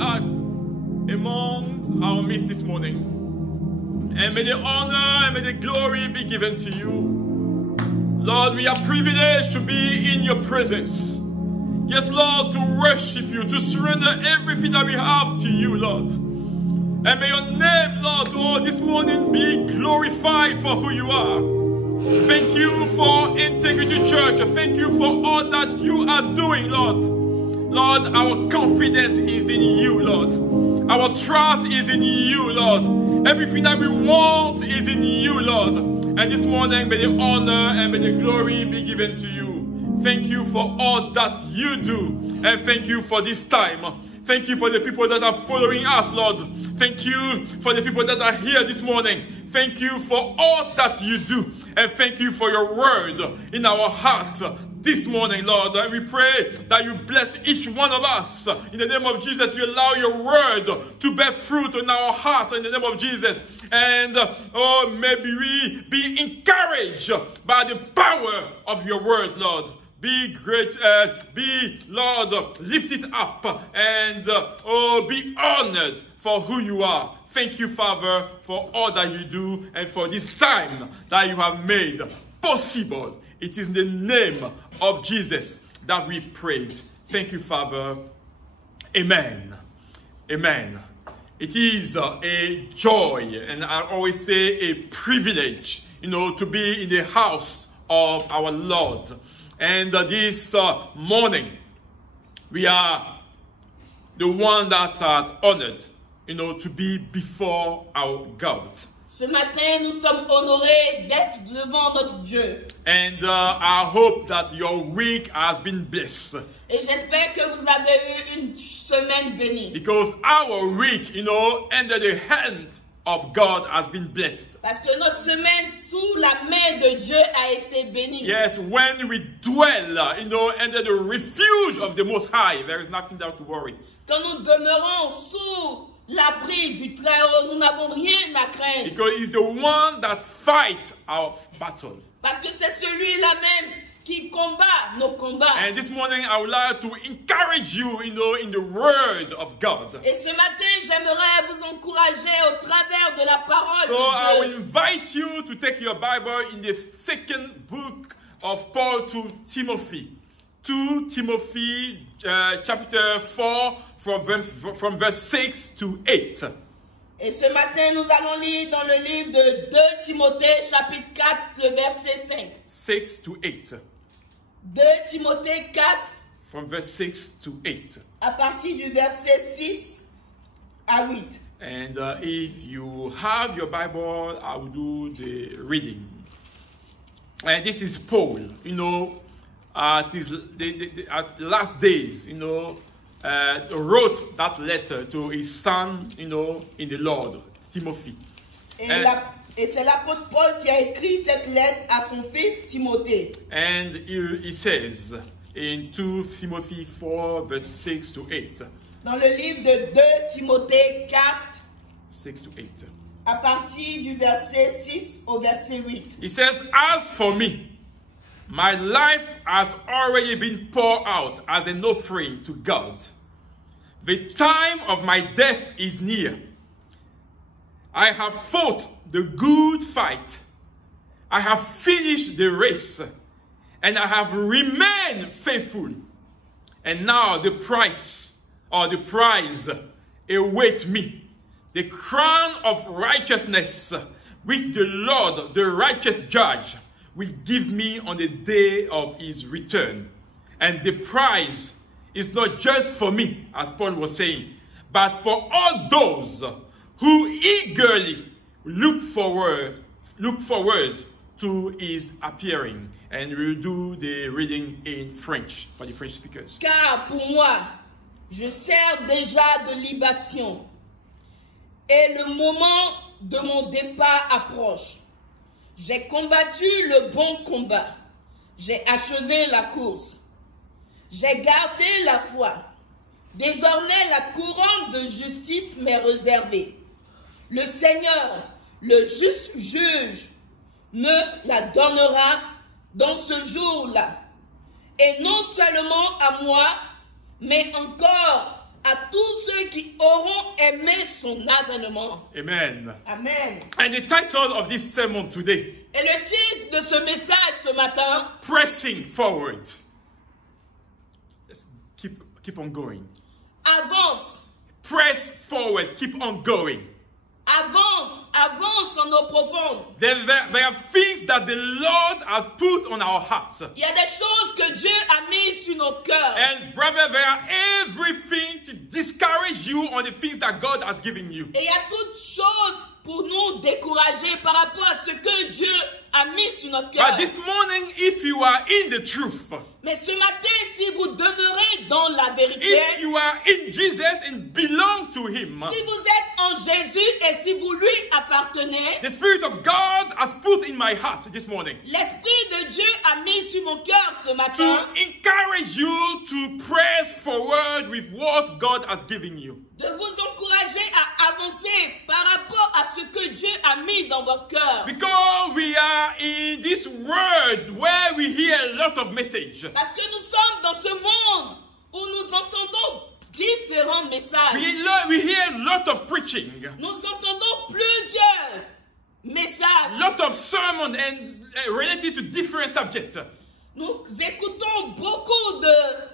amongst our midst this morning. And may the honor and may the glory be given to you. Lord, we are privileged to be in your presence. Yes, Lord, to worship you, to surrender everything that we have to you, Lord. And may your name, Lord, oh, this morning be glorified for who you are. Thank you for Integrity Church. Thank you for all that you are doing, Lord. Lord, our confidence is in you, Lord. Our trust is in you, Lord. Everything that we want is in you, Lord. And this morning, may the honor and may the glory be given to you. Thank you for all that you do. And thank you for this time. Thank you for the people that are following us, Lord. Thank you for the people that are here this morning. Thank you for all that you do. And thank you for your word in our hearts this morning, Lord. And we pray that you bless each one of us. In the name of Jesus, you allow your word to bear fruit in our hearts in the name of Jesus. And oh, maybe we be encouraged by the power of your word, Lord. Be great, be, Lord, lifted up and be honored for who you are. Thank you, Father, for all that you do and for this time that you have made possible. It is in the name of Jesus that we've prayed. Thank you, Father. Amen. Amen. It is a joy, and I always say a privilege, to be in the house of our Lord. And this morning, we are the one that are honored, to be before our God. Ce matin, nous sommes honorés d'être devant notre Dieu. And I hope that your week has been blessed. Et j'espère que vous avez eu une semaine bénie. Because our week, under the hand of God has been blessed. Parce que notre semaine sous la main de Dieu a été bénie. Yes, when we dwell, under the refuge of the Most High, there is nothing there to worry. Quand nous demeurons sous l'abri du Très-Haut, nous n'avons rien à craindre. Because he's the one that fights our battle. Parce que c'est celui-là même qui combat nos combats. And this morning I would like to encourage you, in the word of God. Et ce matin, j'aimerais vous encourager au travers de la parole de Dieu. So I will invite you to take your Bible in the second book of Paul to Timothy. 2 Timothy chapter 4 from verse 6 to 8. Et ce matin, nous allons lire dans le livre de 2 Timothée chapitre 4, le verset 5. 6 to 8. 2 Timothée 4. From verse 6 to 8. À partir du verset 6 à 8. And if you have your Bible, I will do the reading. And this is Paul, at his at last days, wrote that letter to his son, in the Lord, Timothy. Et c'est l'apôtre Paul qui a écrit cette lettre à son fils Timothée. And he says in 2 Timothy 4, verse 6 to 8. Dans le livre de 2 Timothée 4, 6 to 8. À partir du verset 6 au verset 8. He says, as for me, my life has already been poured out as an offering to God. The time of my death is near. I have fought the good fight. I have finished the race. And I have remained faithful. And now the prize awaits me. The crown of righteousness, which the Lord, the righteous judge, will give me on the day of his return. And the prize is not just for me, as Paul was saying, but for all those who eagerly look forward to his appearing. And we'll do the reading in French for the French speakers. Car pour moi, je sers déjà de libation, et le moment de mon départ approche. J'ai combattu le bon combat. J'ai achevé la course. J'ai gardé la foi. Désormais, la couronne de justice m'est réservée. Le Seigneur, le juste juge, me la donnera dans ce jour-là. Et non seulement à moi, mais encore à tous ceux qui auront aimé son avènement. Amen. Amen. And the title of this sermon today, Et le titre de ce message ce matin, Pressing Forward. Let's keep on going. avance, Press forward, keep on going. avance, avance en eau profonde. There are things that the Lord has put on our hearts. Il y a des choses que Dieu a mises sur notre cœur. And brother, there are everything to discourage you on the things that God has given you. Et il y a toutes choses pour nous décourager par rapport à ce que Dieu a mis sur notre cœur. But this morning, if you are in the truth, Mais ce matin, si vous demeurez dans la vérité, if you are in Jesus and belong to Him, si vous êtes en Jésus et si vous lui appartenez, the Spirit of God has put in my heart this morning l'Esprit de Dieu a mis sur mon cœur ce to matin encourage you to press forward with what God has given you. de vous encourager à avancer par rapport à ce que Dieu a mis dans votre cœur. Because we are in this world where we hear a lot of messages. Parce que nous sommes dans ce monde où nous entendons différents messages. We hear a lot of preaching, Nous entendons plusieurs messages. a lot of sermons and related to different subjects. Nous écoutons beaucoup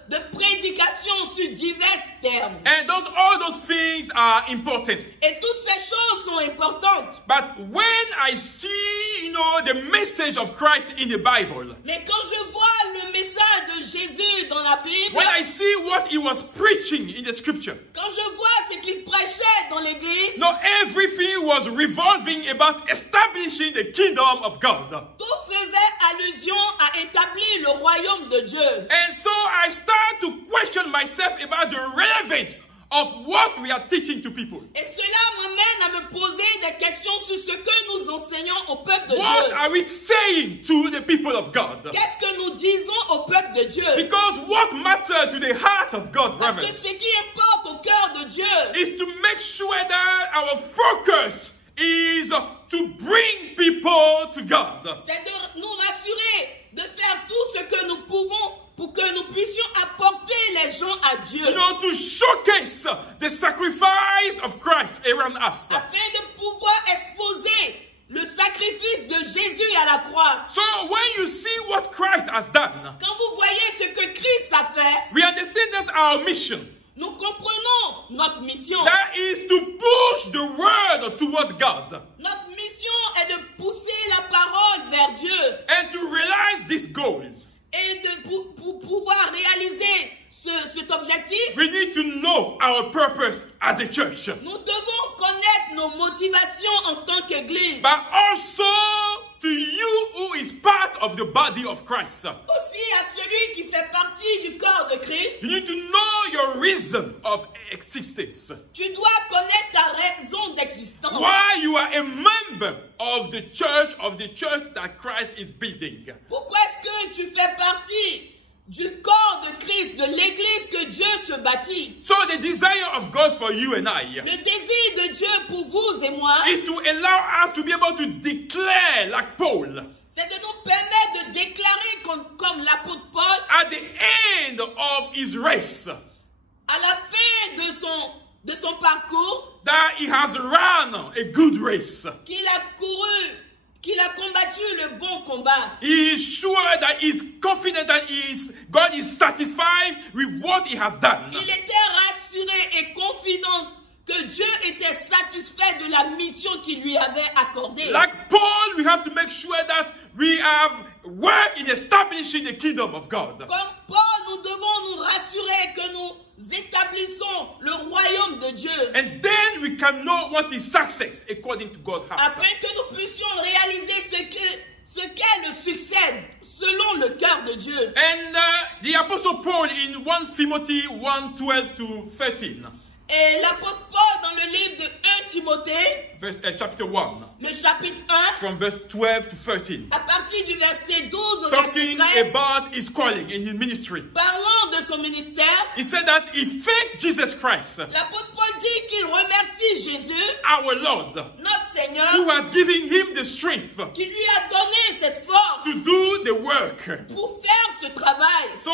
de prédications sur divers termes. And all those things are important. Et toutes ces choses sont importantes. But when I see, the message of Christ in the Bible, Mais quand je vois le message de Jésus dans la Bible, when I see what he was preaching in the scripture, quand je vois ce qu'il prêchait dans l'église, no, everything was revolving about establishing the kingdom of God. tout faisait allusion à établir le royaume de Dieu. And so I start to question myself about the relevance of what we are teaching to people. Et cela m'amène à me poser des questions sur ce que nous enseignons au peuple de What Dieu. are we saying to the people of God? Qu'est-ce que nous disons au peuple de Dieu? Because what matters to the heart of God, Parce que brothers, ce qui importe au cœur de Dieu, is to make sure that our focus is to bring people to God. c'est de nous rassurer, de faire tout ce que nous pouvons pour que nous puissions apporter les gens à Dieu. To showcase the sacrifice of Christ around us. Afin de pouvoir exposer le sacrifice de Jésus à la croix. So when you see what Christ has done, Quand vous voyez ce que Christ a fait, we understand that our mission, nous comprenons notre mission. that is to push the word toward God Notre mission est de pousser la parole vers Dieu and to realize this goal. et pour pouvoir réaliser cet objectif. We need to know our purpose as a church, Nous devons connaître nos motivations en tant qu'Église. but also to you who is part of the body of Christ. Aussi à celui qui fait partie du corps de Christ. You need to know your reason of existence. Tu dois connaître ta raison d'existence. Why you are a member of the church that Christ is building. Pourquoi est-ce que tu fais partie du corps de Christ, de l'église que Dieu se bâtit? So the desire of God for you and I Le désir de Dieu pour vous et moi, is to allow us to be able to declare like Paul c'est de nous permettre de déclarer comme l'apôtre Paul, at the end of his race à la fin de son parcours, that he has run a good race. qu'il a couru, qu'il a combattu le bon combat. He is sure that he's confident that God is satisfied with what he has done. Il était rassuré et confident que Dieu était satisfait de la mission qu'il lui avait accordée. Like Paul, we have to make sure that we have worked in establishing the kingdom of God. Comme Paul, nous devons nous rassurer que nous établissons le royaume de Dieu. And then we can know what is success according to God's heart. Afin que nous puissions réaliser ce qu'est le succès selon le cœur de Dieu. And the Apostle Paul in 1 Timothy 1:12-13. Et l'apôtre Paul dans le livre de 1 Timothée, Chapter 1, le chapitre 1, from verse 12 to 13. à partir du verset 12 au verset Talking 13, about his calling in his ministry. parlant de son ministère, He said that he thanked Jesus Christ, l'apôtre Paul dit qu'il remercie Jésus, our Lord, notre Seigneur, who has given him the strength qui lui a donné cette force to do the work. pour faire ce travail. So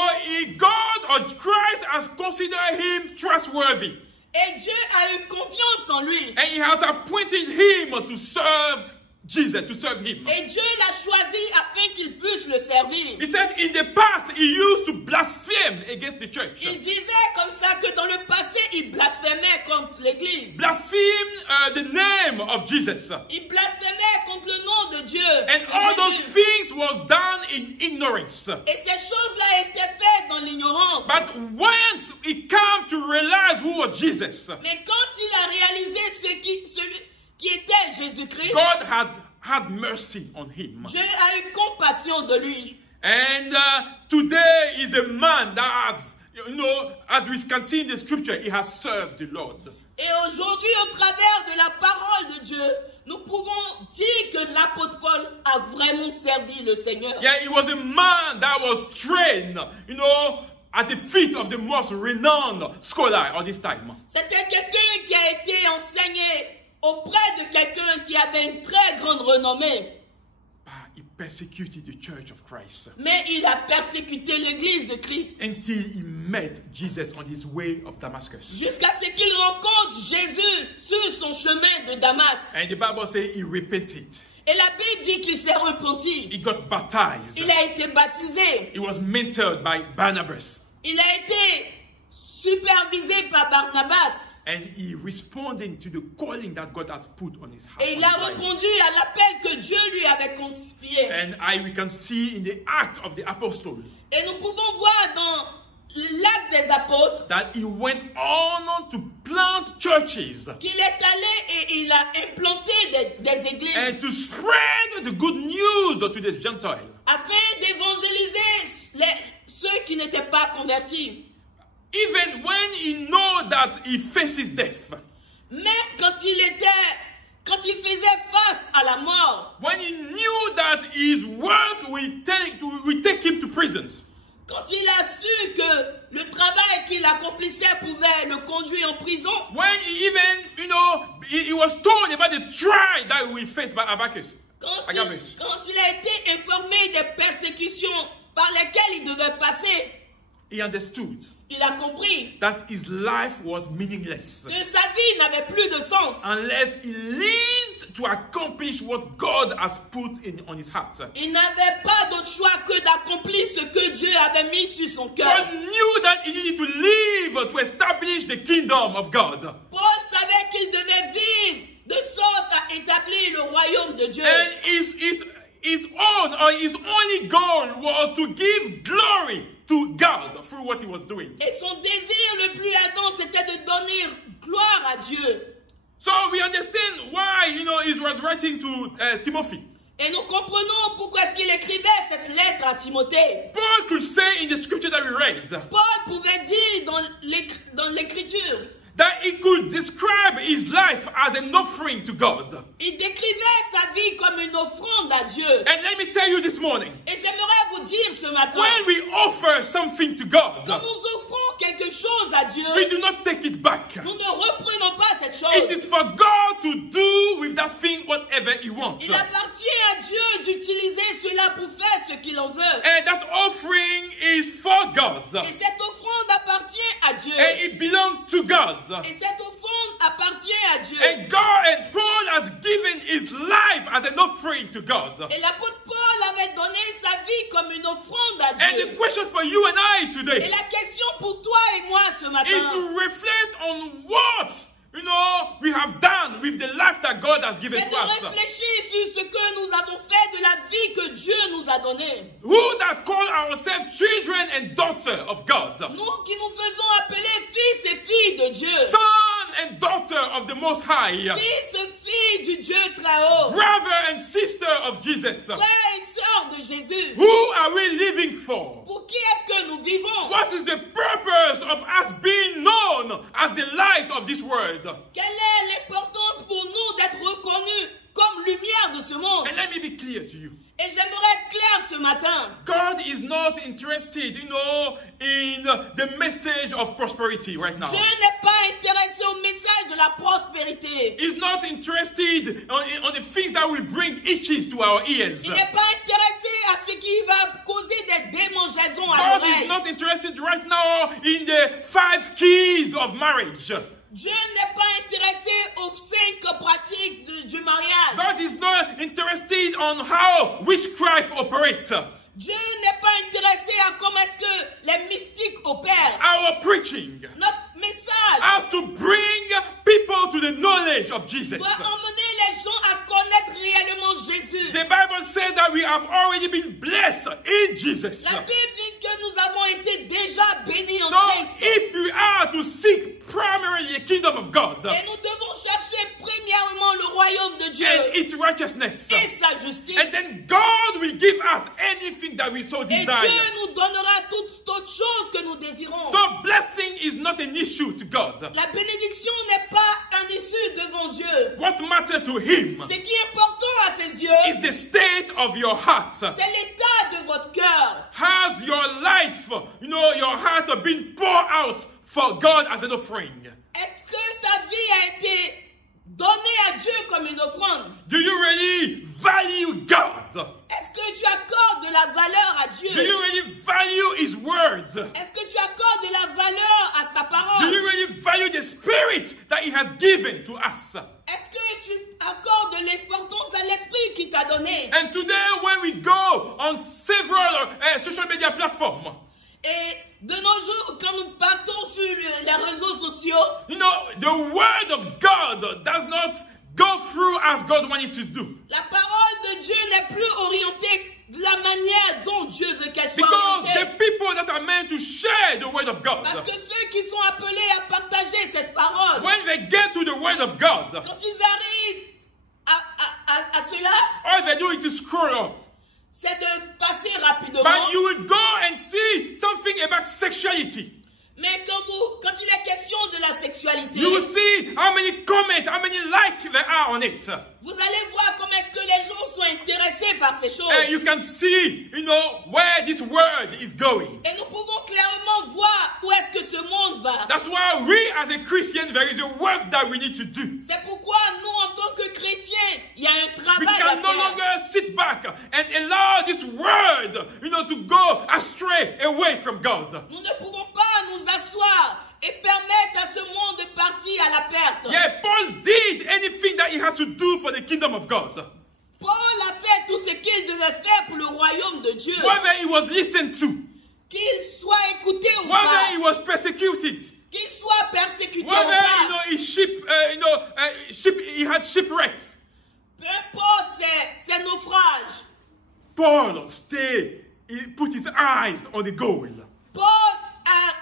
God or Christ has considered him trustworthy. Et Dieu a eu confiance en lui. And he has appointed him to serve Jesus, to serve him. Et Dieu l'a choisi afin qu'il puisse le servir. He said in the past he used to blaspheme against the church. Il disait comme ça que dans le passé, il blasphémait contre l'Église. Blaspheme the name of Jesus. Il blasphémait contre le nom de Dieu. And all those things was done in ignorance. Et ces choses-là étaient faites dans l'ignorance. But once he came to realize who was Jesus, Mais quand il a réalisé celui qui était Jésus-Christ, God had mercy on him. Dieu a eu compassion de lui. And today is a man that has, as we can see in the scripture, he has served the Lord. Et aujourd'hui, au travers de la parole de Dieu, nous pouvons dire que l'apôtre Paul a vraiment servi le Seigneur. Yeah, he was a man that was trained, at the feet of the most renowned scholar of this time. C'était quelqu'un qui a été enseigné auprès de quelqu'un qui avait une très grande renommée. He persecuted the church of Christ. Mais il a persécuté l'église de Christ. Until he met Jesus on his way of Damascus. Jusqu'à ce qu'il rencontre Jésus sur son chemin de Damas. And the Bible says he repented. Et la Bible dit qu'il s'est repenti. He got baptized. Il a été baptisé. He was mentored by Barnabas. Il a été supervisé par Barnabas. And he responded to the calling that God has put on his heart. Et il a répondu à l'appel que Dieu lui avait confié. And we can see in the Act of the Apostle. Et nous pouvons voir dans l'Acte des Apôtres that he went on to plant churches. Qu'il est allé et il a implanté des églises. And to spread the good news to the Gentiles. Afin d'évangéliser ceux qui n'étaient pas convertis. Even when he know that he faces death. Même quand il faisait face à la mort. When he knew that his work will take him to prisons. Quand il a su que le travail qu'il accomplissait pouvait le conduire en prison. When he even, he was told about the trial that he will face by Abacus. Quand il a été informé des persécutions par lesquelles il devait passer. He understood. Il a compris that his life was meaningless. Que sa vie n'avait plus de sens. Unless he lived to accomplish what God has put on his heart. Il n'avait pas d'autre choix que d'accomplir ce que Dieu avait mis sur son cœur. Paul knew that he needed to live to establish the kingdom of God. Paul savait qu'il devait vivre de sorte à établir le royaume de Dieu. And his only goal was to give glory to God through what he was doing. Et son désir le plus ardent, c'était de donner gloire à Dieu. So we understand why, he was writing to Timothy. Et nous comprenons pourquoi est-ce qu'il écrivait cette lettre à Timothée. Paul could say in the scripture that we read. Paul pouvait dire dans l'écriture. That he could describe his life as an offering to God. Il décrivait sa vie comme une offrande à Dieu. And let me tell you this morning. Et j'aimerais vous dire ce matin. When we offer something to God, quand nous offrons quelque chose à Dieu, we do not take it back. Nous ne reprenons pas cette chose. It is for God to do with that thing whatever He wants. Il appartient à Dieu d'utiliser cela pour faire ce qu'il en veut. And that offering is for God. Et cette offrande appartient à Dieu. And it belongs to God. Et cette offrande appartient à Dieu. And Paul has given his life as an offering to God. Et l'apôtre Paul avait donné sa vie comme une offrande à Dieu. And the question for you and I today et la question pour toi et moi ce matin is to reflect on what we have done with the life that God has given to us. C'est de réfléchir sur ce que nous avons fait de la vie que Dieu nous a donnée. Who that call ourselves children and daughters of God. Nous qui nous faisons appeler fils et filles de Dieu. Son and daughter of the Most High. Fils et filles du Dieu très haut. Brother and sister of Jesus. Frères et sœurs de Jésus. Who are we living for? Pour qui est-ce que nous vivons? What is the purpose of us being known as the light of this world? Quelle est l'importance pour nous d'être reconnus comme lumière de ce monde? And let me be clear to you. Et j'aimerais être clair ce matin. God is not interested, in the message of prosperity right now. Dieu n'est pas intéressé au message de la prospérité. He's not interested on the things that will bring itches to our ears. Il n'est pas intéressé à ce qui va causer des Jason à God is l'oreille. not interested right now in the 5 keys of marriage. Dieu n'est pas intéressé aux 5 pratiques du mariage. God is not interested on how witchcraft operates. Dieu n'est pas intéressé à comment est-ce que les mystiques opèrent. Our preaching Notre message has to bring people to the knowledge of Jesus. doit emmener les gens à connaître réellement Jésus. The Bible says that we have already been blessed in Jesus. La Bible dit que nous avons été déjà bénis en So Christ. if we are to seek primarily the kingdom of God Et nous devons chercher premièrement le royaume de Dieu and its righteousness, et sa justice. and then God will give us anything that we so Et Dieu desire. nous donnera toutes autres choses que nous désirons. So blessing is not an issue to God. La bénédiction n'est pas un issue devant Dieu. What matters to Him Ce qui est important à ses yeux, is the state of your heart. c'est l'état de votre cœur. Has your life, your heart been poured out for God as an offering? Est-ce que ta vie a été donnée à Dieu comme une offrande? Do you really value God? Est-ce que tu accordes de la valeur à Dieu? Do you really value His word? Est-ce que tu accordes de la valeur à sa Do parole? you really value the spirit that He has given to us? Est-ce que tu accordes de l'importance à l'esprit qu'il t'a donné? And today when we go on several social media platforms, Et de nos jours, quand nous partons sur les réseaux sociaux, the word of God does not go through as God wants it to do. la parole de Dieu n'est plus orientée de la manière dont Dieu veut qu'elle soit Because orientée. the people that are meant to share the word of God, Parce que ceux qui sont appelés à partager cette parole, when they get to the word of God, quand ils arrivent à cela, all they do is to scroll off. c'est de passer rapidement. But you will go and see something about sexuality. Mais quand il est question de la sexualité, You will see how many comments, how many likes there are on it. vous allez voir comment est-ce que les gens sont intéressés par ces choses. And you can see, where this word is going. Et nous pouvons clairement voir où est-ce que ce monde va. That's why we as a Christian, there is a work that we need to do. C'est pourquoi nous, en tant que chrétiens, il y a un We travail à can no faire. longer sit back and allow this word, to go astray away from God. Nous ne pouvons pas nous asseoir et permettre à ce monde de partir à la perte. Yeah, Paul did anything that he has to do for the kingdom of God. Paul a fait tout ce qu'il devait faire pour le royaume de Dieu. Whether he was listened to, Qu'il soit écouté ou whether pas, he was persecuted, qu'il soit persécuté ou whether pas, he had shipwrecks. peu importe ses naufrages, Paul he put his eyes on the goal. Paul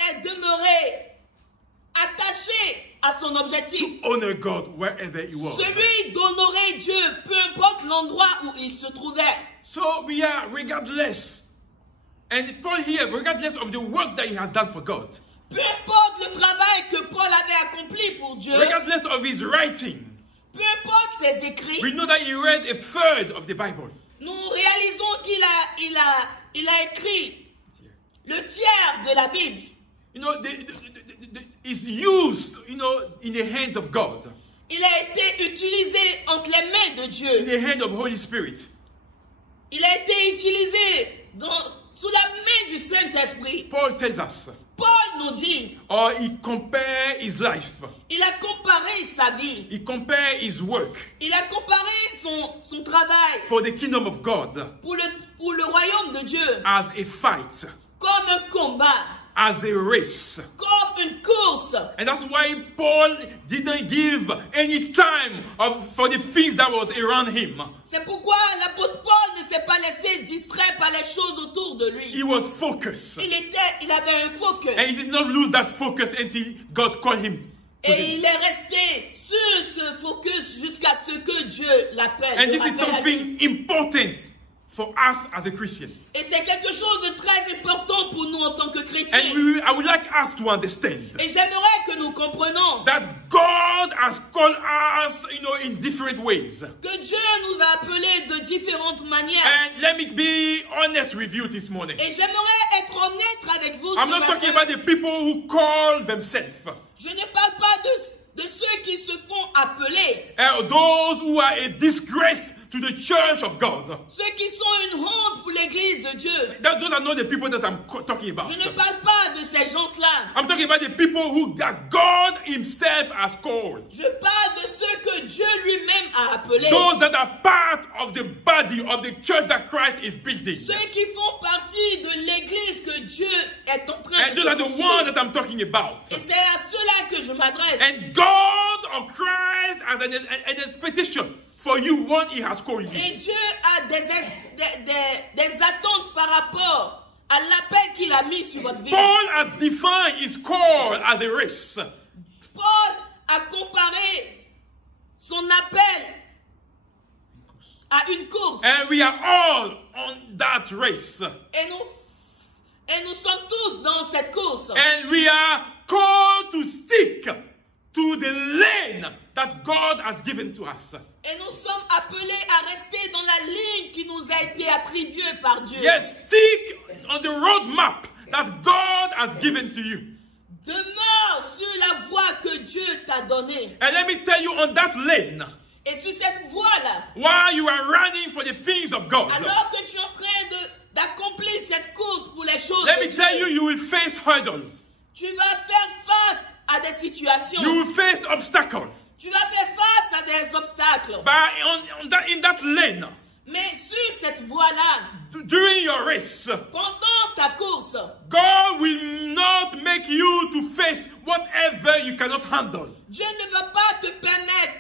est demeuré attaché à son objectif. To honor God wherever he was. Celui d'honorer Dieu, peu importe l'endroit où il se trouvait. So we are regardless. And Paul here, regardless of the work that he has done for God, Peu importe le travail que Paul avait accompli pour Dieu, regardless of his writing, peu importe ses écrits, we know that he read a third of the Bible. nous réalisons qu'il a écrit le tiers de la Bible. Is used, in the hands of God, Il a été utilisé entre les mains de Dieu. in the hand of Holy Spirit. Il a été utilisé sous la main du Saint-Esprit. Paul tells us, Paul nous dit, or he compared his life, il a comparé sa vie. he compared his work Il a comparé son travail for the kingdom of God pour le royaume de Dieu as a fight, comme un combat, as a race. comme une course. And that's why Paul didn't give any time for the things that was around him. C'est pourquoi l'apôtre Paul ne s'est pas laissé distraire par les choses autour de lui. He was focused. Il avait un focus. And he did not lose that focus until God called him. Et il est resté sur ce focus jusqu'à ce que Dieu l'appelle. And this is something important for us as a Christian. Et c'est quelque chose de très important pour nous en tant que chrétiens. And I would like us to understand Et j'aimerais que nous comprenions that God has called us, in different ways. que Dieu nous a appelés de différentes manières. And let me be honest with you this morning. Et j'aimerais être honnête avec vous I'm ce not talking matin. about the people who call themselves. Je ne parle pas de ceux qui se font appeler, Those who are a disgrace to the church of God. ceux qui sont une honte pour l'église de Dieu. those are not the people that I'm talking about. Je ne parle pas de ces gens-là. I'm talking about the people that God himself has called. Je parle de ceux que Dieu lui-même a appelés. Those that are part of the body of the church that Christ is building. Ceux qui font partie de l'église que Dieu est en train And de those are the construire. ones that I'm talking about. Et c'est à ceux-là que je m'adresse. And God or Christ has an expectation for you when he has called you. Et Dieu a des attentes par rapport à l'appel qu'il a mis sur votre vie. Paul has defined his call as a race. Paul a comparé son appel à une course. And we are all on that race. Et nous sommes tous dans cette course. And we are called to stick to the lane that God has given to us. Et nous sommes appelés à rester dans la ligne qui nous a été attribuée par Dieu. Yes, stick on the road map that God has given to you. Demeure sur la voie que Dieu t'a donnée. And let me tell you, on that lane, Et sur cette voie-là, while you are running for the things of God, alors que tu es en train d'accomplir cette course pour les choses let de me tell you, Dieu, you will face hurdles. tu vas faire face à des situations. You will face obstacles. Tu vas faire face à des obstacles. But in that lane, Mais sur cette voie-là, during your race, pendant ta course, God will not make you to face whatever you cannot handle. Dieu ne va pas te permettre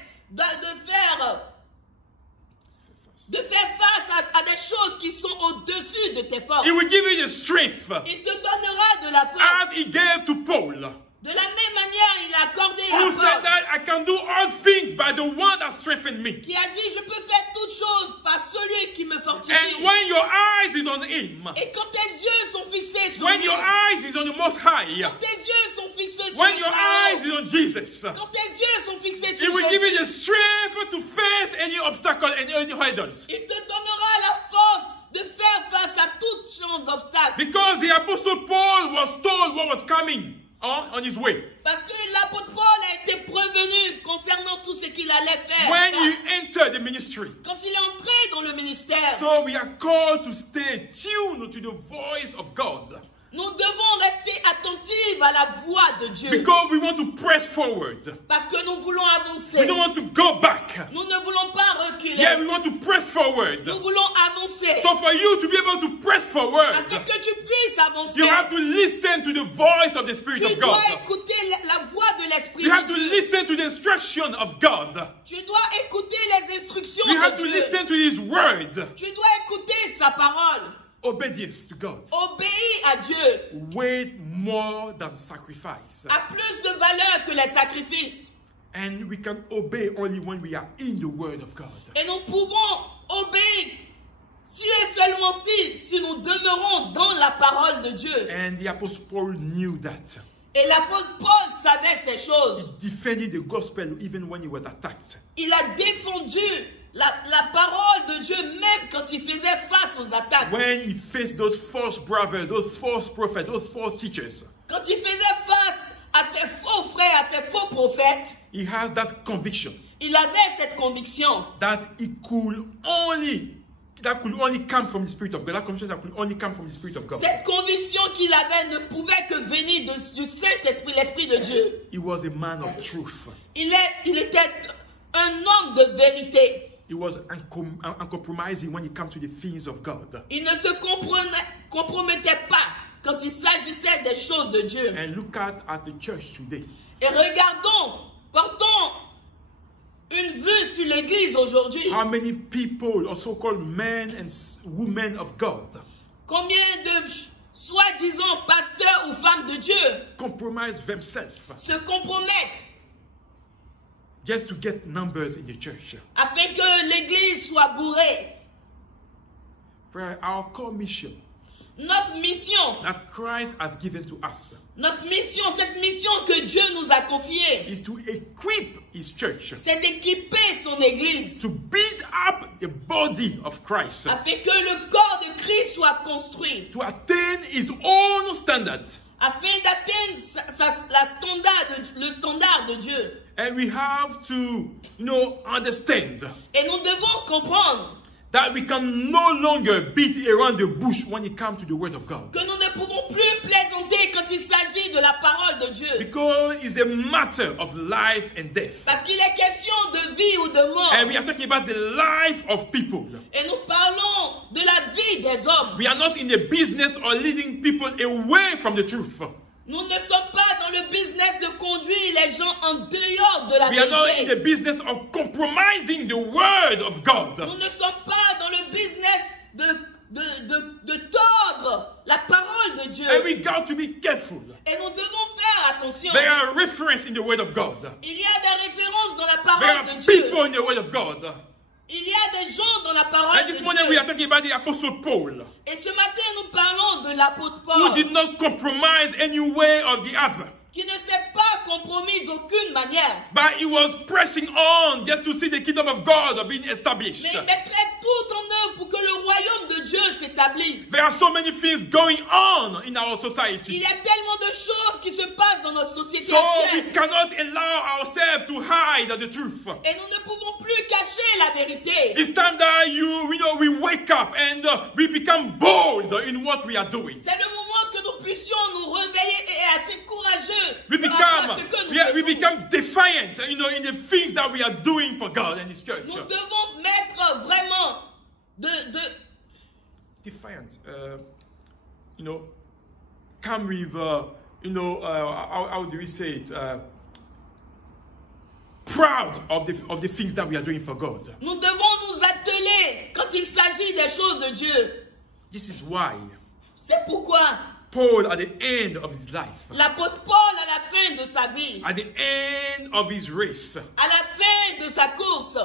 de faire face à des choses qui sont au-dessus de tes forces. He will give you the strength Il te donnera de la as force. he gave to Paul, De la même manière, il a accordé à who said Paul, that I can do all things by the one that strengthened me. qui a dit, je peux faire toutes choses par celui qui me fortifie. And when your eyes is on him, Et quand tes yeux sont fixés sur when lui, your eyes is on the Most High, quand tes yeux sont fixés sur when le your Très-Haut, eyes is on Jesus, quand tes yeux sont fixés He sur will give you Jésus, the strength to face any obstacle and any hurdles. il te donnera la force de faire face à toute champ d'obstacles. Because the Apostle Paul was told what was coming on his way. Parce que l'apôtre Paul a été prévenu concernant tout ce qu'il allait faire When face. he entered the ministry. Quand il est entré dans le ministère. So we are called to stay tuned to the voice of God. Nous devons rester attentifs à la voix de Dieu. Because we want to press forward. Parce que nous voulons avancer. We don't want to go back. Nous ne voulons pas reculer. Yeah, we want to press forward. Nous voulons avancer. So for you to be able to press forward, Afin que tu puisses avancer, you have to listen to the voice of the Spirit tu of God. dois écouter la voix de l'Esprit You have de to Dieu. listen to the instruction of God. Tu dois écouter les instructions You have de to Dieu. listen to His word. Tu dois écouter sa parole. Obedience to God. Obéis à Dieu. Weight more than sacrifice. A plus de valeur que les sacrifices. And we can obey only when we are in the word of God. Et nous pouvons obéir si et seulement si nous demeurons dans la parole de Dieu. And the Apostle Paul knew that. Et l'apôtre Paul savait ces choses. He defended the gospel even when he was attacked. Il a défendu la parole de Dieu même quand il faisait face aux attaques. When he faced those false brothers, those false prophets, those false teachers, Quand il faisait face à ses faux frères, à ses faux prophètes, he has that conviction il avait cette conviction that could only come from the Spirit of God. That conviction that could only come from the Spirit of God. cette conviction qu'il avait ne pouvait que venir du Saint-Esprit, l'Esprit de Dieu. He was a man of truth. Il était un homme de vérité. He was uncompromising when it comes to the things of God. Il ne se compromettait pas quand il s'agissait des choses de Dieu. And look at the church today. Et regardons, portons une vue sur l'Église aujourd'hui. How many people, or so-called men and women of God, Combien de soi-disant pasteurs ou femmes de Dieu compromise themselves se compromettent just to get numbers in the church? afin que l'Église soit bourrée. For our core mission Notre mission, that Christ has given to us cette mission que Dieu nous a confiée, is to equip His church c'est d'équiper son Église to build up the body of Christ, afin que le corps de Christ soit construit, to attain His own standards. afin d'atteindre le standard de Dieu. And we have to, understand Et nous devons comprendre That we can no longer beat around the bush when it comes to the word of God. Que nous ne pouvons plus plaisanter quand il s'agit de la parole de Dieu. Because it's a matter of life and death. Parce qu'il est question de vie ou de mort. And we are talking about the life of people. Et nous parlons de la vie des hommes. We are not in the business of leading people away from the truth. Nous ne sommes pas dans le business de conduire les gens en dehors de la We are not in the vérité. business of compromising the word of God. Nous ne sommes pas dans le business de tordre la parole de Dieu. And we got to be careful. Et nous devons faire attention. There are references in the word of God. Il y a des références dans la There parole are de Dieu. people in the word of God. Il y a des gens dans la parole And de this morning we Dieu. are talking about the Apostle Paul, Et ce matin, nous parlons de l'apôtre who Paul, did not compromise any way or the other. qui ne s'est pas compromis d'aucune manière. But he was pressing on just to see the kingdom of God being established. Mais il mettrait tout en œuvre pour que le royaume de Dieu s'établisse. There are so many things going on in our Il society. y a tellement de choses qui se passent dans notre société So we actuelle. cannot allow ourselves to hide the truth. Et nous ne pouvons plus cacher la vérité. It's time that we wake up and we become bold in what we are doing. C'est le moment que nous puissions nous réveiller et être assez courageux We par rapport à ce become, que nous we faisons. become defiant, in the things that we are doing for God and His church. Nous devons mettre vraiment Defiant, come with, how do we say it? Proud of the things that we are doing for God. Nous devons nous atteler quand il s'agit des choses de Dieu. This is why C'est pourquoi Paul, at the end of his life, l'apôtre Paul, à la fin de sa vie, at the end of his race, à la fin de sa course,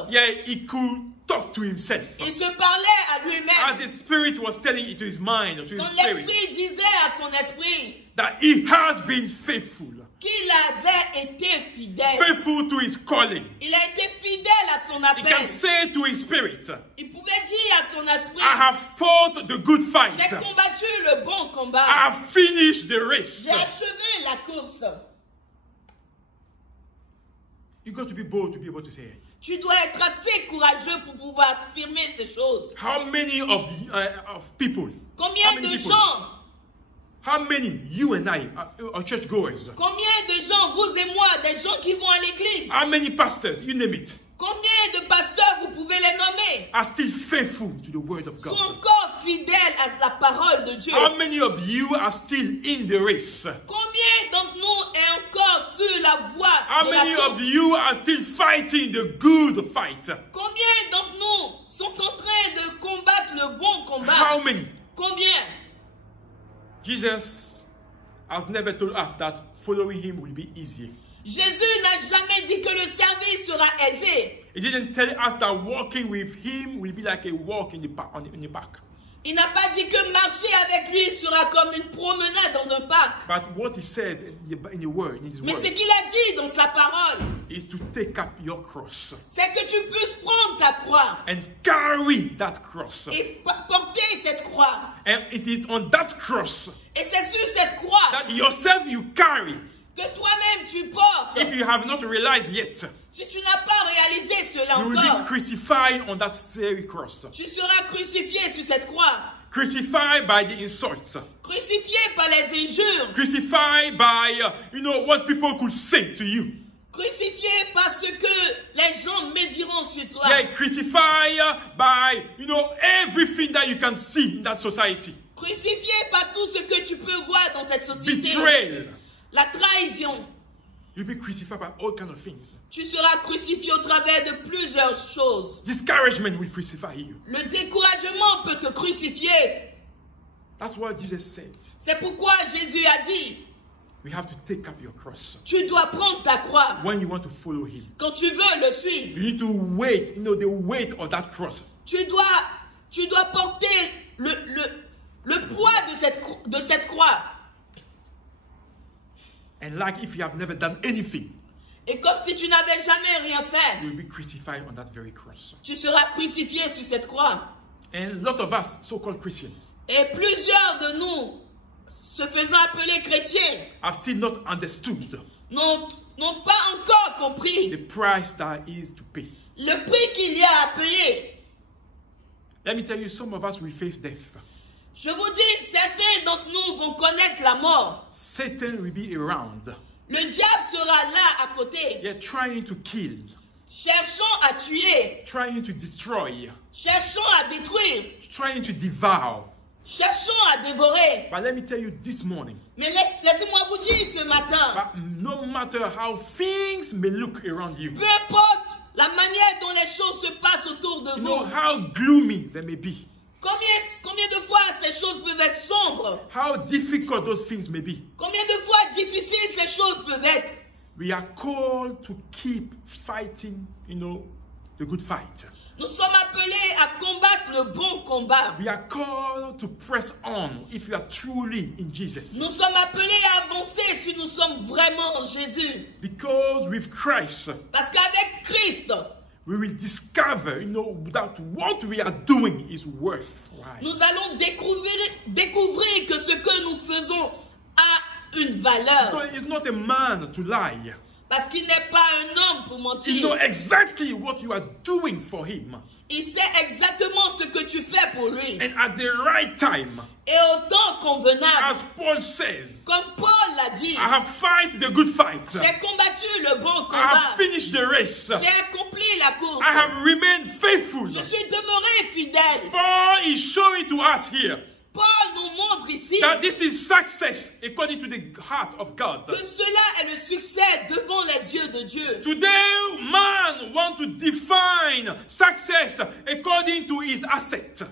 he could talk to himself. il se parlait à As lui-même. the Spirit was telling it to his mind, to his Quand spirit, l'Esprit disait à son esprit that he has been faithful. qu'il avait été fidèle. Faithful to his calling. Il a été fidèle à son He appel. can say to his spirit, Il pouvait dire à son esprit, I have fought the good fight. j'ai combattu le bon combat. I have finished the race. J'ai achevé la course. You got to be bold to be able to say it. Tu dois être assez courageux pour pouvoir affirmer ces choses. How many of people, Combien how many de people, gens, how many, you and I, are churchgoers, combien de gens, vous et moi, des gens qui vont à l'église, how many pastors, you name it, combien de pasteurs, vous pouvez les nommer, are still faithful to the word of sont God? encore fidèles à la parole de Dieu? How many of you are still in the race? Combien d'entre nous est encore sur la voie How de many la of course? you are still fighting the good fight? Combien d'entre nous sont en train de combattre le bon combat? How many? Combien? Jesus has never told us that following him will be easy. Jésus n'a jamais dit que le service sera aisé. He didn't tell us that walking with him will be like a walk in the park. Il n'a pas dit que marcher avec lui sera comme une promenade dans un parc. But what he says in the word, in his Mais word, ce qu'il a dit dans sa parole, is to take up your cross c'est que tu puisses prendre ta croix and carry that cross. et porter cette croix. And it is on that cross Et c'est sur cette croix that yourself you carry. que toi-même tu portes. If you have not realized yet, Si tu n'as pas réalisé cela you will be encore, crucified on that very cross. tu seras crucifié sur cette croix. Crucified by the insults. Crucifié par les injures. Crucified by, what people could say to you. Crucifié par ce que les gens me diront sur toi. Yeah, crucified by, everything that you can see in that society. Crucifié par tout ce que tu peux voir dans cette société. Betrayal. La trahison. You'll be crucified by all kinds of things. Tu seras crucifié au travers de plusieurs choses. Discouragement will crucify you. Le découragement peut te crucifier. That's what Jesus said. C'est pourquoi Jésus a dit, We have to take up your cross. tu dois prendre ta croix When you want to follow him, quand tu veux le suivre. you need to wait, the weight of that cross. Tu dois porter le poids de cette croix. And like if you have never done anything, Et comme si tu n'avais jamais rien fait, you will be crucified on that very cross. tu seras crucifié sur cette croix. And a lot of us, so-called Christians, Et plusieurs de nous, se faisant appeler chrétiens, have still not understood n'ont pas encore compris the price that is to pay. le prix qu'il y a à payer. Let me tell you, some of us will face death. Je vous dis, certains d'entre nous vont connaître la mort. Satan will be around. Le diable sera là à côté. Yeah, trying to kill, Cherchons à tuer. trying to destroy, Cherchons à détruire. trying to devour. Cherchons à dévorer. But let me tell you this morning, Mais laissez-moi vous dire ce matin, but no matter how things may look around you, peu importe la manière dont les choses se passent autour de you know vous, how gloomy they may be, combien de fois ces choses peuvent être sombres, how difficult those things may be, combien de fois difficiles ces choses peuvent être, we are called to keep fighting, the good fight. nous sommes appelés à combattre le bon combat. We are called to press on if you are truly in Jesus. Nous sommes appelés à avancer si nous sommes vraiment en Jésus. Because with Christ, Parce qu'avec Christ, we will discover, that what we are doing is worthwhile. nous allons découvrir que ce que nous faisons a une valeur. Because it's not a man to lie. Parce qu'il n'est pas un homme pour You mentir. know exactly what you are doing for him. Il sait exactement ce que tu fais pour lui. And at the right time, Et au temps convenable, as Paul says, comme Paul l'a dit, I have fight the good fight. j'ai combattu le bon I combat. have finished the race. J'ai accompli la course. I have remained faithful. Je suis demeuré fidèle. Paul is showing to us here Paul nous montre ici that this is success according to the heart of God. que cela est le succès devant les yeux de Dieu. Today, man wants to define success according to his asset.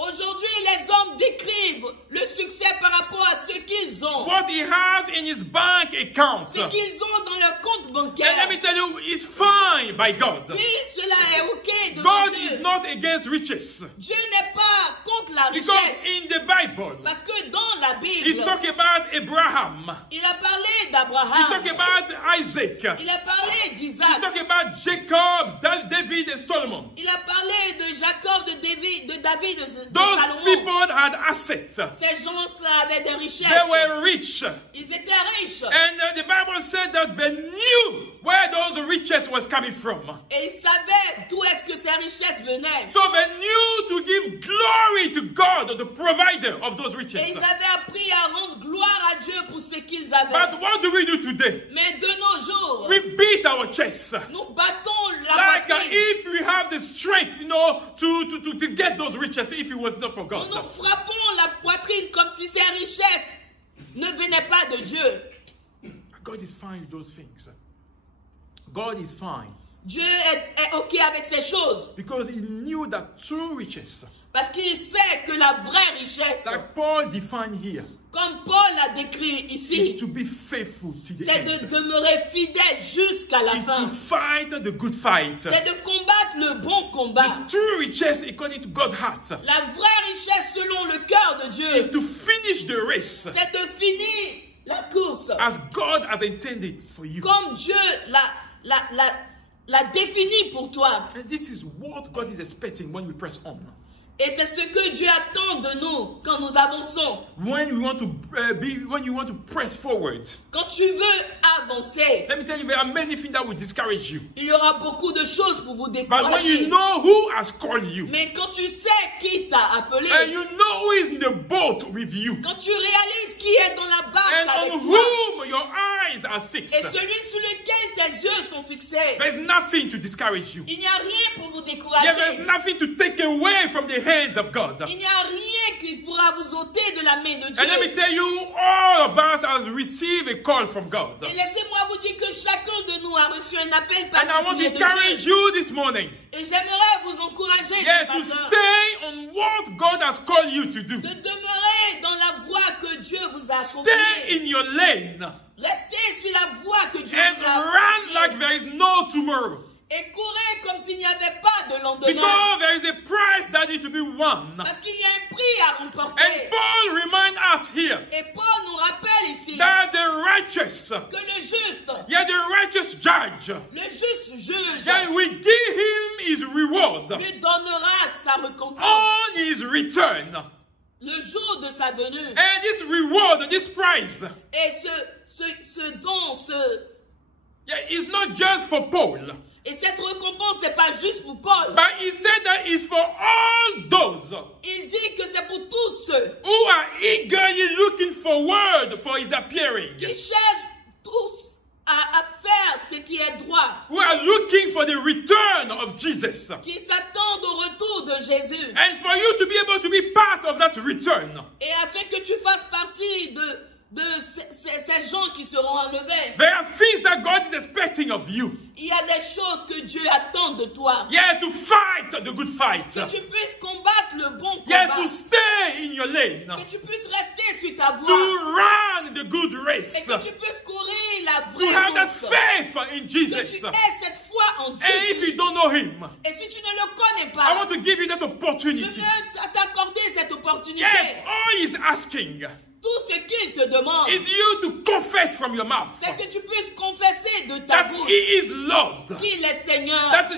Aujourd'hui, les hommes décrivent le succès par rapport à ce qu'ils ont. What he has in his bank account. Ce qu'ils ont dans leur compte And bancaire. let me tell you, it's fine by God. Oui, cela est ok devant God Dieu. is not against riches. Dieu n'est pas contre la Because richesse. in the Bible, Parce que dans la he's Bible, talking about Abraham. il a parlé He's d'Abraham. talking about Isaac. Il a parlé He's d'Isaac. talking about Jacob, David, and Solomon. Il a parlé de Jacob, de David, de Those Salomon. people had assets. Ces gens-là avaient des richesses. They were rich. Ils étaient riches. And the Bible said that they knew where those riches was coming from. Et ils savaient d'où est-ce que ces richesses venaient. So they knew to give glory to God, the provider of those Et riches. ils avaient appris à rendre gloire à Dieu pour ce qu'ils avaient. But what do we do today? Mais de nos jours, We beat our chests. nous battons la Like poitrine. if we have the strength, to get those riches if it was not for Nous God. nous frappons la poitrine comme si ces richesses ne venaient pas de Dieu. God is fine with those things. God is fine. Dieu est OK avec ces choses. Because he knew that true riches, Parce qu'il sait que la vraie richesse, like Paul defined here, comme Paul l'a décrit is ici, to be faithful to the c'est de end. demeurer fidèle jusqu'à la Is fin. to fight the good fight. C'est de combattre le bon combat. True riches according to God's heart La vraie richesse selon le cœur de is Dieu, to finish the race c'est de finir la course as God has intended for you. comme Dieu l'a défini pour toi. And this is what God is expecting when we press on. Et c'est ce que Dieu attend de nous quand nous avançons. When you want to press forward. Quand tu veux avancer, Let me tell you, there are many things that will discourage you. il y aura beaucoup de choses pour vous But when décourager. you know who has called you, Mais quand tu sais qui t'a appelé, and you know who is in the boat with you, quand tu réalises qui est dans la barque and avec on toi, whom your eyes are fixed, et celui sur lequel tes yeux sont fixés, there's nothing to discourage you. il n'y a rien pour vous There's décourager. nothing to take away from the hands of God. Il n'y a rien qui pourra vous ôter de la main de Dieu. And let me tell you, all of us have received a call from God. Et laissez-moi vous dire que chacun de nous a reçu un appel And I want to particulier de encourage Dieu. you this morning, Et j'aimerais vous encourager yeah, ce to matin stay on what God has called you to do. de demeurer dans la voie que Dieu vous a Stay accomplie. in your lane Restez sur la voie que Dieu and vous a run like accomplie. there is no tomorrow. Et courez comme s'il n'y avait pas de lendemain. Because there is a price that needs to be won. Parce qu'il y a un prix à remporter. And Paul reminds us here Et Paul nous rappelle ici that the righteous, que le juste, yeah, the righteous judge, le juste juge, yeah, we give him his reward lui donnera sa récompense on his return. le jour de sa venue. And this reward, this price, Et ce don, yeah, is not just for Paul. Et cette récompense, c'est pas juste pour Paul. but he said that it's for all those Il dit que c'est pour tous ceux who are eagerly looking forward for his appearing, qui cherchent tous à faire ce qui est droit, who are looking for the return of Jesus. qui s'attendent au retour de Jésus. And for you to be able to be part of that return, Et afin que tu fasses partie de ces gens qui seront enlevés, there are things that God is expecting of you. il y a des choses que Dieu attend de toi. Yeah, to fight the good fight. Que tu puisses combattre le bon Yeah, combat. to stay in your lane. Que tu puisses rester sur ta To voie. run the good Et race. que tu puisses courir la To have vraie that course. faith in Que Jesus. tu aies cette foi en And if Jésus. you don't know him, Et si tu ne le connais I pas, want to give you that je opportunity. veux t'accorder cette opportunité. Yes, all he's asking Tout ce qu'il te demande, is you to confess from your mouth c'est que tu puisses confesser de ta that bouche he is Lord. qu'il est Seigneur. That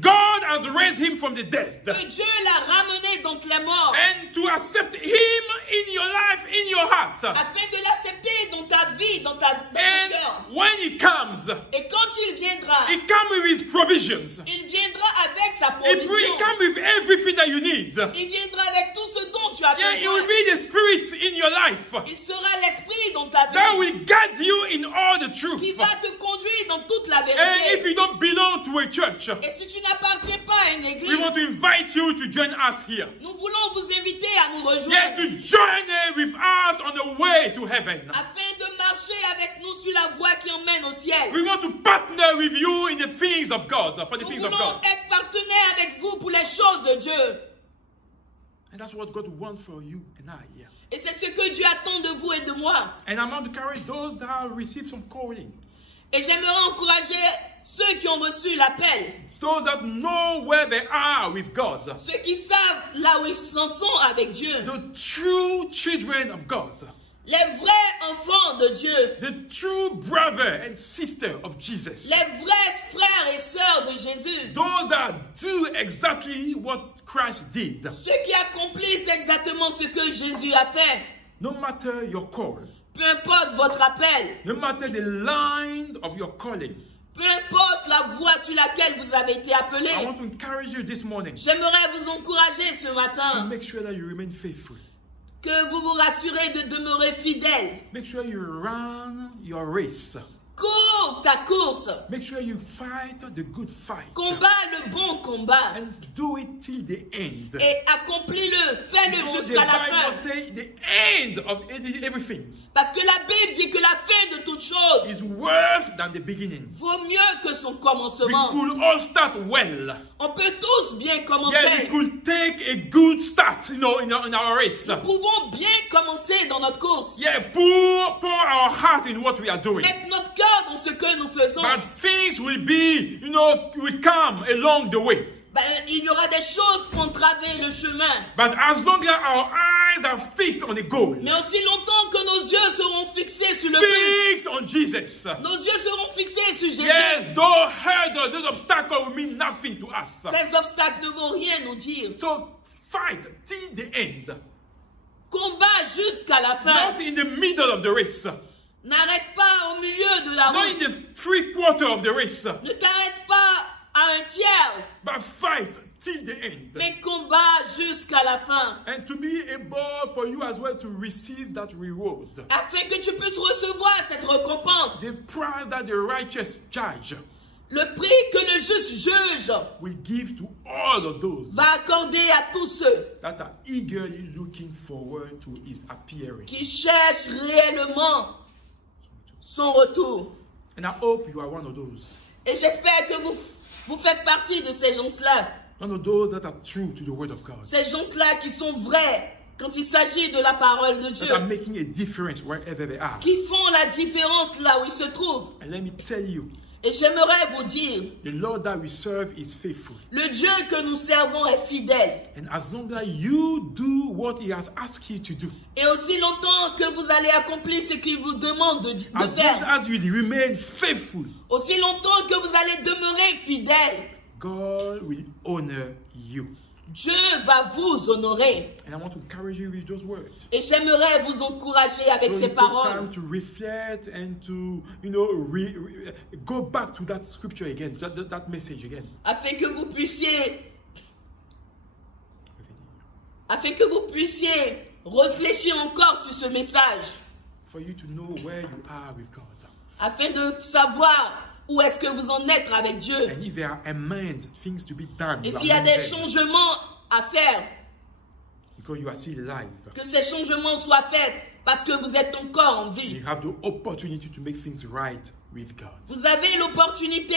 God has raised him from the dead. Que Dieu l'a ramené d'entre les morts. And to accept him in your life, in your heart. Afin de l'accepter dans ta vie, dans ton And cœur. when he comes, Et quand il viendra, he comes with his provisions. il viendra avec sa He provision. comes with everything that you need. Il viendra avec tout ce dont tu as Yeah, it will besoin. be the spirit in your life Il sera l'esprit dans ta that vie will guide you in all the truth. qui va te conduire dans toute la And if vérité. you don't belong to a church, Et si tu n'appartiens pas à une we église, want to invite you to join us here. nous voulons vous inviter à nous Yeah, rejoindre to join with us on the way to heaven. afin de marcher avec nous sur la voie qui emmène au ciel. We want to partner with you in the things of God, for the Nous things of voulons God. être partenaires avec vous pour les choses de Dieu. And that's what God wants for you and I. Yeah. Et c'est ce que Dieu attend de vous et de moi. And I'm going to encourage those that have received some calling, Et j'aimerais encourager ceux qui ont reçu l'appel, those that know where they are with God, ceux qui savent là où ils en sont avec Dieu, the true children of God, les vrais enfants de Dieu, the true brother and sister of Jesus, les vrais frères et sœurs de Jésus, those that do exactly what Christ did. ceux qui accomplissent exactement ce que Jésus a fait. No matter your call, Peu importe votre appel, no matter the line of your calling, peu importe la voie sur laquelle vous avez été I appelé, want to encourage you this morning j'aimerais vous encourager ce to matin make sure that you remain faithful. que vous vous rassurez de demeurer fidèle. Make sure you run your race. Cours ta course, Make sure you fight the good fight. combat le bon combat And do it till the end. et accomplis-le, fais-le Because the jusqu'à la Bible fin. says the end of everything Parce que la Bible dit que la fin de toute chose is worse than the beginning. vaut mieux que son We commencement. could all start well. On peut tous bien Yeah, we commencer. could take a good start, in our race. Nous pouvons bien commencer dans notre course. Yeah, pour our heart in what we are doing. Mettre notre cœur dans ce que nous faisons. But things will be, will come along the way. Ben, il y aura des choses pour entraver le chemin. But as long as our eyes are fixed on the goal, Mais aussi longtemps que nos yeux seront fixés sur le but, fixed on Jesus, nos yeux seront fixés sur Jésus. yes, those hurdles, those obstacles will mean nothing to us. Ces obstacles ne vont rien nous dire. So fight till the end, Combat jusqu'à la fin. not in the middle of the race, N'arrête pas au milieu de la not in route. the 3/4 of the race, Ne t'arrête pas à un tiers, but fight till the end. mais combat jusqu'à la fin. And to be able for you as well to receive that reward, Afin que tu puisses recevoir cette récompense. the price that the righteous judge Le prix que le juste juge will give to all of those va accorder à tous ceux that are eagerly looking forward to his appearing. qui cherchent réellement son retour. And I hope you are one of those. Et j'espère que vous faites partie de ces gens-là. One of those that are true to the word of God. Ces gens-là qui sont vrais quand il s'agit de la parole de Dieu. That are making a difference wherever they are. Qui font la différence là où ils se trouvent. And let me tell you, Et j'aimerais vous dire, the Lord that we serve is faithful. le Dieu que nous servons est fidèle. And as long as you do what he has asked you to do, Et aussi longtemps que vous allez accomplir ce qu'il vous demande de as long faire. as you remain faithful, Aussi longtemps que vous allez demeurer fidèle. God will honor you. Dieu va vous honorer. And I want to encourage you with those words. Et j'aimerais vous encourager avec So ces you take paroles. time to reflect and to, go back to that scripture again, that message again. Afin que vous puissiez réfléchir encore sur ce message. For you to know where you are with God. Afin de savoir où est-ce que vous en êtes avec Dieu. And if there are amends, things to be done. Et s'il y a des changements à faire, because you are still alive. Que ces changements soient faits parce que vous êtes encore en vie. You have the opportunity to make things right with God. Vous avez l'opportunité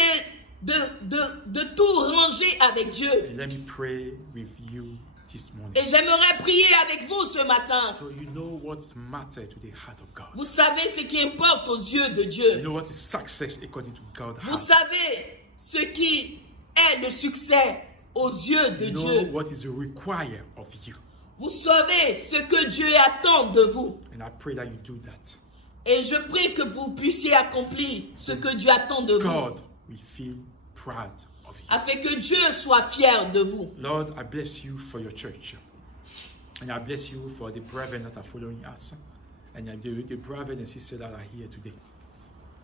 de tout ranger avec Dieu. And let me pray with you this morning. Et j'aimerais prier avec vous ce matin. So you know what's matter to the heart of God. Vous savez ce qui importe aux yeux de Dieu. You know what is success according to God's heart. Vous savez ce qui est le succès aux yeux de You know Dieu. what is required of you. Vous savez ce que Dieu attend de vous. And I pray that you do that. Et je prie que vous puissiez accomplir ce que Dieu attend de vous. God will feel proud of you. Afin que Dieu soit fier de vous. Lord, I bless you for your church. And I bless you for the brethren that are following us. And the brethren and sisters that are here today.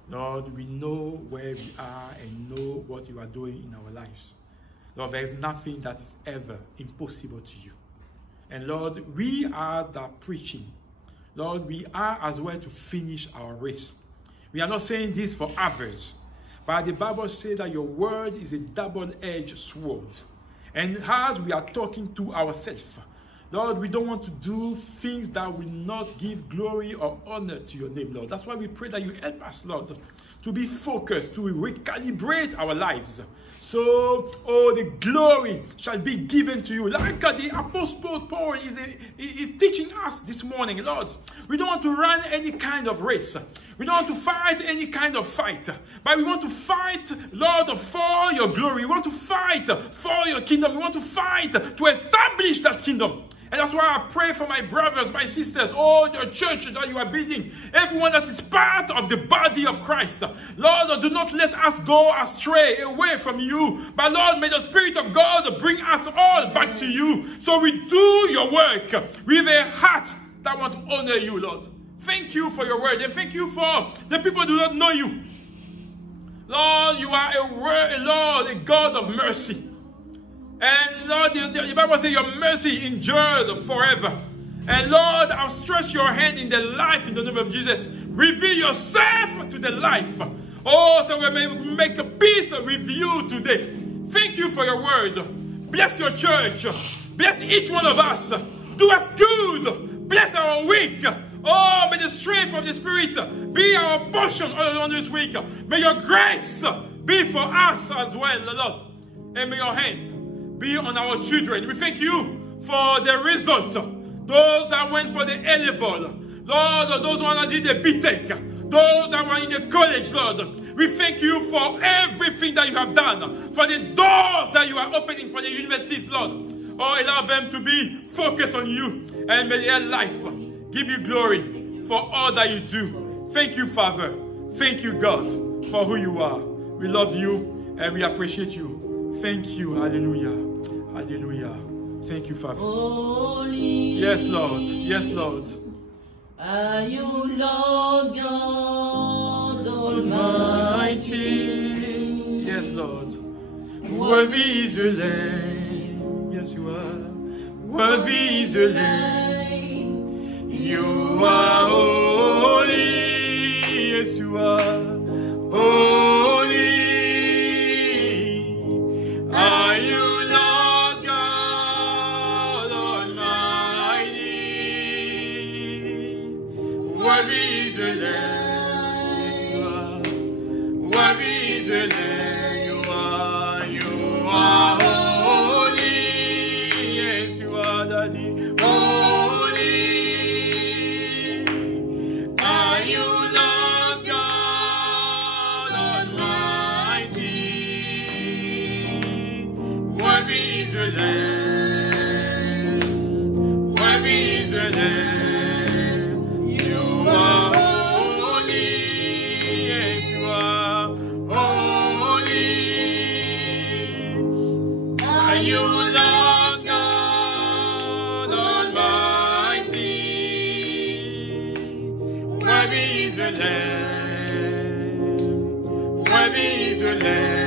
Lord, we know where we are and know what you are doing in our lives. Lord, there is nothing that is ever impossible to you. And Lord, we are the preaching. Lord, we are as well to finish our race. We are not saying this for others. But the Bible says that your word is a double-edged sword. And as we are talking to ourselves, Lord, we don't want to do things that will not give glory or honor to your name, Lord. That's why we pray that you help us, Lord, to be focused, to recalibrate our lives. So, the glory shall be given to you. Like the Apostle Paul is teaching us this morning, Lord. We don't want to run any kind of race. We don't want to fight any kind of fight. But we want to fight, Lord, for your glory. We want to fight for your kingdom. We want to fight to establish that kingdom. And that's why I pray for my brothers, my sisters, all your churches that you are building, everyone that is part of the body of Christ. Lord, do not let us go astray away from you. But Lord, may the Spirit of God bring us all back to you. So we do your work with a heart that want to honor you, Lord. Thank you for your word. And thank you for the people who do not know you. Lord, you are a God of mercy. And Lord, the Bible says your mercy endured forever. And Lord, outstretch your hand in the life in the name of Jesus. Reveal yourself to the life. Oh, so we may make a peace with you today. Thank you for your word. Bless your church. Bless each one of us. Do us good. Bless our week. Oh, may the strength of the Spirit be our portion all this week. May your grace be for us as well, Lord. And may your hand be on our children. We thank you for the result. Those that went for the A-level, Lord, those that did the B-Tech, those that were in the college, Lord. We thank you for everything that you have done, for the doors that you are opening for the universities, Lord. Oh, allow them to be focused on you, and may their life give you glory for all that you do. Thank you, Father. Thank you, God, for who you are. We love you and we appreciate you. Thank you. Hallelujah. Hallelujah. Thank you, Father. Holy, yes, Lord. Yes, Lord. Are you Lord God Almighty? Yes, Lord. Worthy is your Lamb. Yes, you are. Worthy is your Lamb. You are holy. Yes, you are. Holy. Are you Lord God Almighty? Worthy is your Lamb. Yes, you are. Worthy is your Lamb. You are holy. Yes, you are, Daddy. Holy. Are you Lord God Almighty? Worthy is your Lamb. Worthy is your Lamb. You are holy. Yes, you are holy. Are you Lord God? je l'aime. Moi, oui, je l'aime.